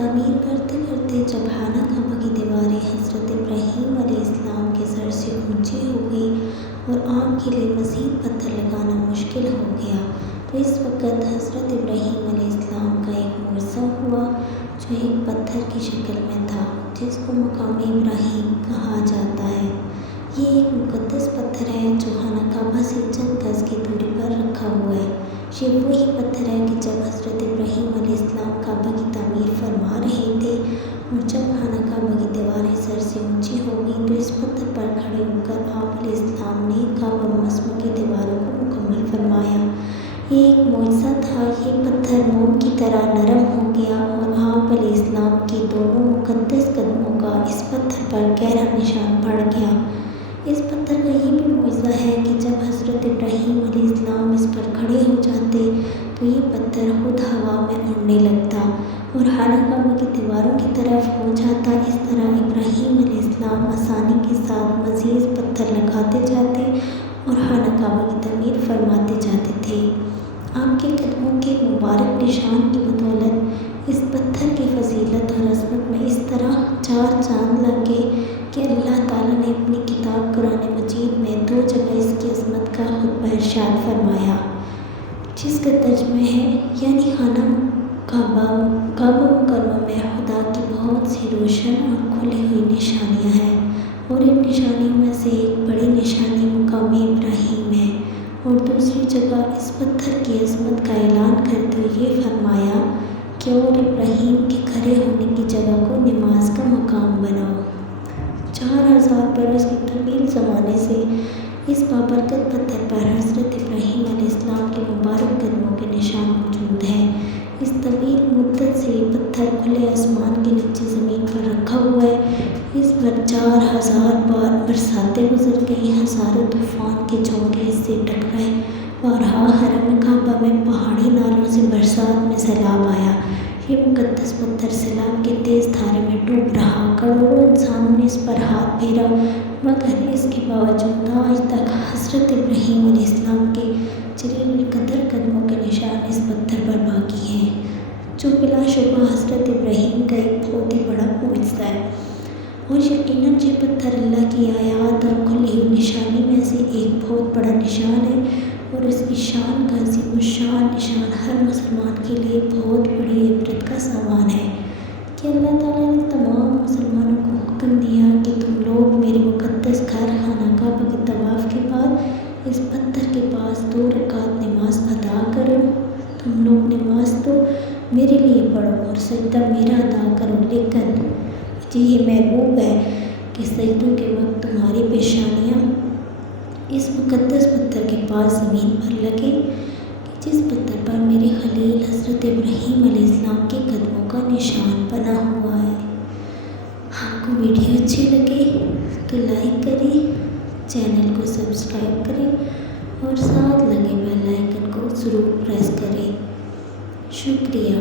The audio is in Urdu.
تعمیر کرتے کرتے جب خانہ کعبہ کی دیواریں حضرت ابراہیم علیہ السلام کے سر سے اونچی ہو گئی اور آپ کے لیے مزید پتھر لگانا مشکل ہو گیا، تو اس وقت حضرت ابراہیم علیہ السلام کا ایک معجزہ ہوا جو ایک پتھر کی شکل میں تھا، جس کو مقام ابراہیم کہا جاتا ہے۔ یہ ایک مقدس پتھر ہے جو خانہ کعبہ سے چند گز کی دوری پر رکھا ہوا ہے۔ یہ وہی پتھر ہے کہ جب حضرت ابراہیم علیہ السلام کعبہ کی تعمیر فرما رہے تھے اور جب خانہ کعبہ کی دیواریں سر سے اونچی ہو گئیں تو اس پتھر پر کھڑے ہو کر آپ علیہ السلام نے کعبہ معظمہ کی دیواروں کو مکمل فرمایا۔ یہ ایک معجزہ تھا۔ یہ پتھر موم کی طرح نرم ہو گیا اور آپ علیہ السلام کے دونوں مقدس قدموں کا اس پتھر پر گہرا نشان پڑ گیا۔ اس پتھر کا یہ بھی معجزہ ہے کہ جب حضرت ابراہیم علیہ السلام اس پر کھڑے ہو جاتے تو یہ پتھر خود ہوا میں اڑنے لگتا اور خانہ کعبہ کی دیواروں کی طرف ہو جاتا۔ اس طرح ابراہیم علیہ السلام آسانی کے ساتھ مزید پتھر لگاتے جاتے اور خانہ کعبہ کی تعمیر فرماتے جاتے تھے۔ آپ کے قدموں کے مبارک نشان کی بدولت اس پتھر کی فضیلت اور عظمت میں اس طرح چار چاند لگ گئے کہ اللہ تعالیٰ نے اپنی کتاب قرآن مجید میں 2 جگہ اس کی عظمت کا خطبہ ارشاد فرمایا، جس کا ترجمہ ہے یعنی خانہ کعبہ مکرمہ میں خدا کی بہت سی روشن اور کھلی ہوئی نشانیاں ہیں، اور ان نشانیوں میں سے ایک بڑی نشانی مقام ابراہیم ہے، اور دوسری جگہ اس پتھر کی عظمت کا اعلان کرتے ہوئے یہ فرمایا کہ اور ابراہیم کے کھڑے ہونے کی جگہ کو نماز کا مقام بناؤ۔ 4000 برس کے طویل زمانے سے اس بابرکت پتھر پر حضرت ابراہیم علیہ السلام کے مبارک قدموں کے نشان موجود ہیں۔ اس طویل مدت سے یہ پتھر کھلے آسمان کے نیچے زمین پر رکھا ہوا ہے۔ اس پر 4000 بار برساتیں گزر گئیں، ہزاروں طوفان کے جھونکے اس سے ٹکرائے، بارہا حرم کعبہ میں پہاڑی نالوں سے برسات میں سیلاب آیا۔ یہ مقدس پتھر سیلاب کے تیز دھارے میں ڈوب رہا، کروڑوں انسانوں نے اس پر ہاتھ پھیرا، مگر اس کے باوجود آج تک حضرت ابراہیم علیہ السلام کے جلیل القدر قدموں کے نشان اس پتھر پر باقی ہیں، جو بلا شبہ حضرت ابراہیم کا ایک بہت ہی بڑا معجزہ ہے۔ اور یقیناً یہ پتھر اللہ کی آیات اور کھلی ہوئی نشانی میں سے ایک بہت بڑا نشان ہے، اور اس کی شان کا عظیم الشان نشان ہر مسلمان کے لیے بہت بڑی عبرت کا سامان ہے کہ اللہ تعالیٰ نے تمام مسلمانوں کو حکم دیا کہ تم لوگ میرے مقدس گھر خانہ کعبہ کے طواف کے بعد اس پتھر کے پاس 2 رکعت نماز ادا کرو۔ تم لوگ نماز تو میرے لیے پڑھو اور سجدہ میرا ادا کرو، لیکن مجھے یہ محبوب ہے کہ سجدوں کے وقت تمہاری پیشانیاں اس مقدس پتھر کے پاس زمین پر لگے کہ جس پتھر پر میرے خلیل حضرت ابراہیم علیہ السلام کے قدموں کا نشان بنا ہوا ہے۔ آپ کو ویڈیو اچھی لگے تو لائک کریں، چینل کو سبسکرائب کریں اور ساتھ لگے بیل آئیکن کو ضرور پریس کریں۔ شکریہ۔